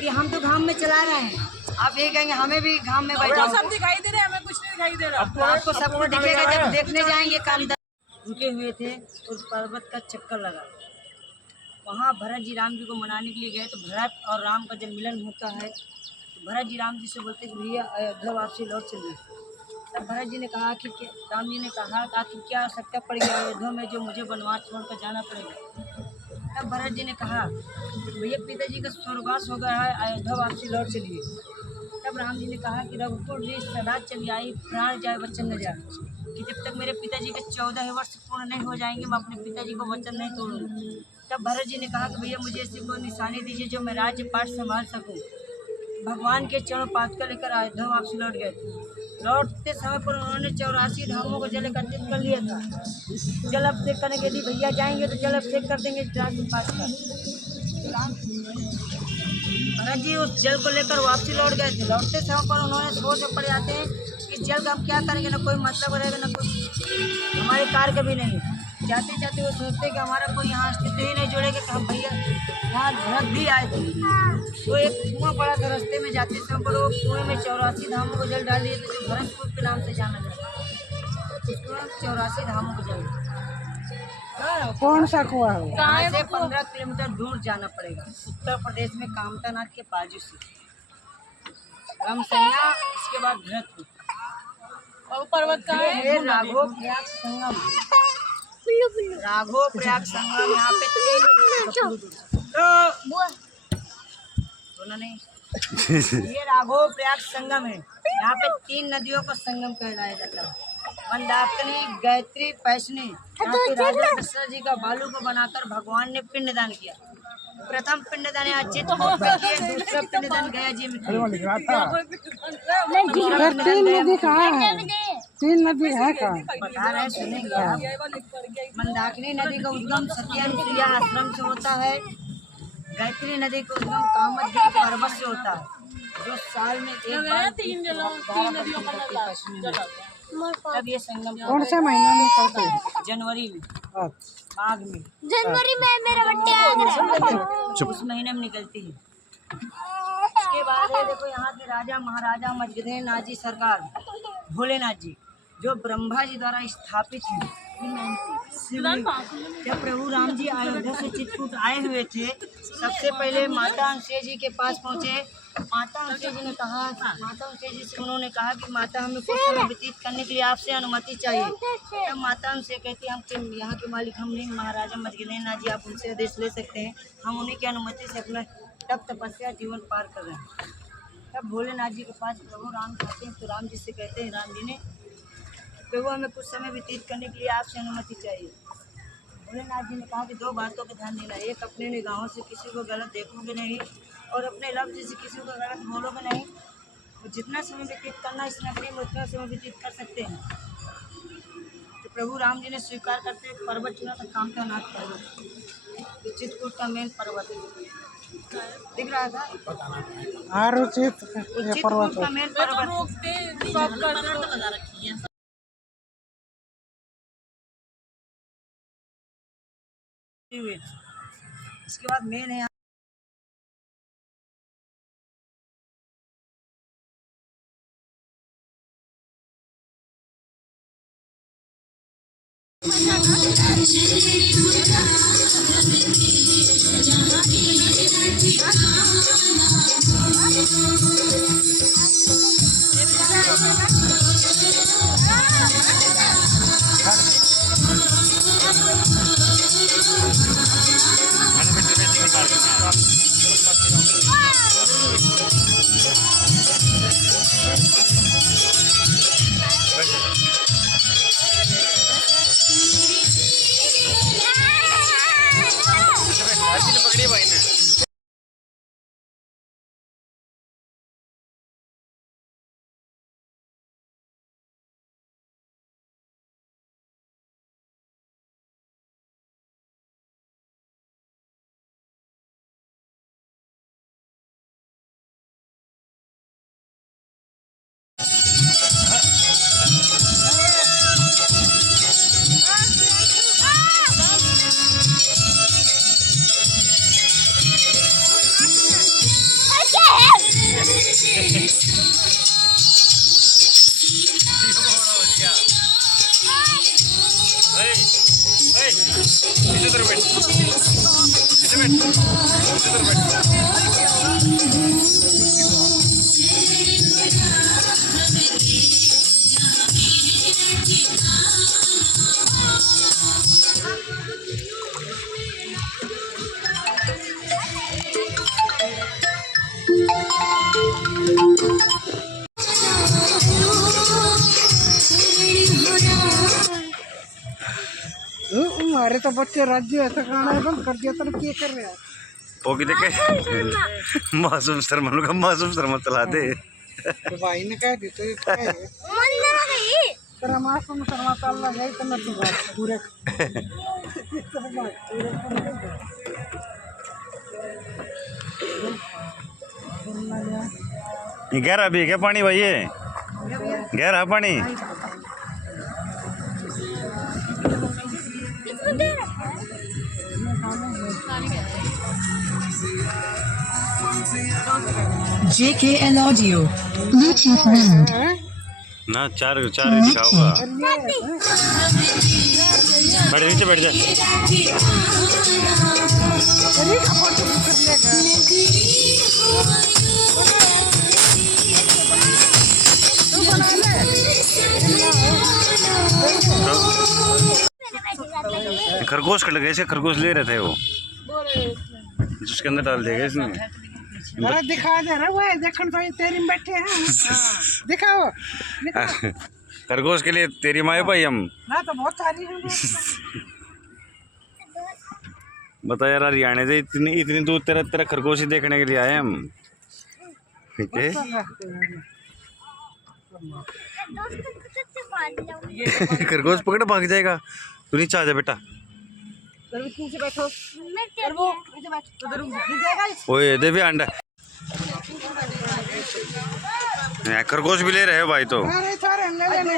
क्योंकि हम तो घाम में चला रहे हैं। आप ये कहेंगे हमें भी घाम में बैठा सब दिखाई दे रहे हैं, हमें कुछ नहीं दिखाई दे रहा। तो आपको सब कुछ दिखेगा जब देखने जाएंगे। काम रुके हुए थे, उस पर्वत का चक्कर लगा। वहाँ भरत जी राम जी को मनाने के लिए गए, तो भरत और राम का जब मिलन होता है तो भरत जी राम जी से बोलते कि भैया अयोध्या वापसी लौट चलिए। तब भरत जी ने कहा कि राम जी ने कहा कि क्या आवश्यकता पड़ गई अयोध्या में जो मुझे वनवास छोड़कर जाना पड़ेगा। तब भरत जी ने कहा भैया पिताजी का स्वर्गवास हो गया है, अयोध्या वापसी लौट चलिए। तब राम जी ने कहा कि रघुपुर जी सदा चली आई, प्राण जाए वचन न जाए, कि जब तक मेरे पिताजी के 14 वर्ष पूर्ण नहीं हो जाएंगे मैं अपने पिताजी को वचन नहीं तोड़ूंगा। तब भरत जी ने कहा कि भैया मुझे ऐसी कोई निशानी दीजिए जो मैं राज्य पाठ संभाल सकूं। भगवान के चरण पादुका लेकर अयोध्या वापसी लौट गए थे। लौटते समय पर उन्होंने 84 धामों को जल एकत्रित कर लिया था। जल अभिषेक करने के लिए भैया जाएंगे तो जल अभिषेक कर देंगे राज्य पाठ का। भरत जी उस जल को लेकर वापसी लौट गए थे। लौटते समय पर उन्होंने सोच में पड़ जाते हैं कि जल का हम क्या करेंगे, ना कोई मतलब रहेगा ना कोई हमारे कार्य कभी नहीं। जाते जाते वो सोचते कि हमारा कोई यहाँ अस्तित्व ही नहीं जुड़ेगा कि हम भैया यहाँ भरत भी आए थे। तो एक कुआं पड़ा था, रास्ते में जाते समय पर वो कुएं में 84 धामों को जल डाल दिए थे, जो भरतपुर के नाम से जाना जाता है। 84 धामों को जल। कौन सा कुआं है? यहाँ से 15 किलोमीटर दूर जाना पड़ेगा, उत्तर प्रदेश में कामतानाथ के बाजू से। रामसैया, इसके बाद भरतपुर। और पर्वत का है राघो प्रयाग संगम। राघो प्रयाग संगम यहाँ पे नहीं ये राघो प्रयाग संगम है। यहाँ पे 3 नदियों का संगम कहलाया जाता है, मंदाकिनी, गायत्री, पैसनी। यहाँ पे राजा दशरथ जी का बालू को बनाकर भगवान ने पिंडदान किया। प्रथम पिंडदान यहाँ चित्रकूट में किया, दूसरा पिंडदान गया जी में किया। 3 नदी है का बता रहे सुनेंगे आप। मंदाकिनी नदी का उद्गम सत्यानुसुईया आश्रम से होता है। गायत्री नदी का उद्गम कामदगिरि पर्वत से होता है, जो साल में एक बार 3 नदियों का। अब ये संगम कौन से महीने में करते हैं? जनवरी में, माघ में। जनवरी में मेरा बर्थडे है, उस महीने में निकलती है। इसके बाद है देखो यहाँ के राजा महाराजा मजगधे नाथ जी सरकार भोलेनाथ जी, जो ब्रह्मा जी द्वारा स्थापित हैं। जब प्रभु राम जी अयोध्या से चित्रकूट आए हुए थे, सबसे पहले माता अंसुया जी के पास पहुँचे। माता अंसुया जी ने कहा, माता अंसुया जी से उन्होंने कहा कि माता हमें कुछ समय व्यतीत करने के लिए आपसे अनुमति चाहिए। तब माता अंसुया कहती है हम यहाँ के मालिक हम नहीं, महाराजा मजगधे नाथ जी, आप उनसे आदेश ले सकते हैं, हम उन्हीं की अनुमति से अपना तप तपस्या जीवन पार कर रहे हैं। तब भोलेनाथ जी के पास प्रभु राम आते हैं, तो राम जी से कहते हैं, राम जी ने प्रभु हमें कुछ समय व्यतीत करने के लिए आपसे अनुमति चाहिए। भोलेनाथ जी ने कहा कि 2 बातों का ध्यान देना, एक अपने निगाहों से किसी को गलत देखोगे नहीं और अपने लफ्ज़ से किसी को गलत बोलोगे नहीं। तो जितना समय व्यतीत करना इस नगरी में उतना समय व्यतीत कर सकते हैं। तो प्रभु राम जी ने स्वीकार करते हुए पर्वत चुना था, कामतानाथ पर्वत, जो चित्रकूट का मेन पर्वत दिख रहा था। चित्रकूट का मेन पर्वत। इसके बाद मेन है हमारे तो बच्चे राज्य ऐसा गाना है बंद कर दिया तो क्या कर रहे हैं वो कि देखे मासूम शर्मा का मासूम शर्मा चला दे। तो भाई ने कह दी तो ये क्या है तेरा मासूम शर्मा चल रहा है तो मैं तू बात पूरे ये गहरा भी है क्या पानी भाई? ये गहरा पानी। JKL Audio. Bluetooth mode. ना चार चार ही दिखा होगा। बैठ नीचे बैठ जा। खरगोश कट गए, खरगोश ले रहे थे वो, जिसके अंदर डाल देगा इसने। अरे दिखा दे रहा वो देखन तो तेरी में बैठे हैं दिखाओ खरगोश के लिए तेरी माए भाई हम ना तो बहुत सारी हैं बता यार, हरियाणा से इतनी इतनी दूर तेरा तेरा खरगोश ही देखने के लिए आए हम। ठीक है खरगोश पकड़ भाग जाएगा, तू नीचे आ जा बेटा। ओए दे भी अंडा, खरगोश भी ले रहे हो भाई तो। अरे सारे ले ले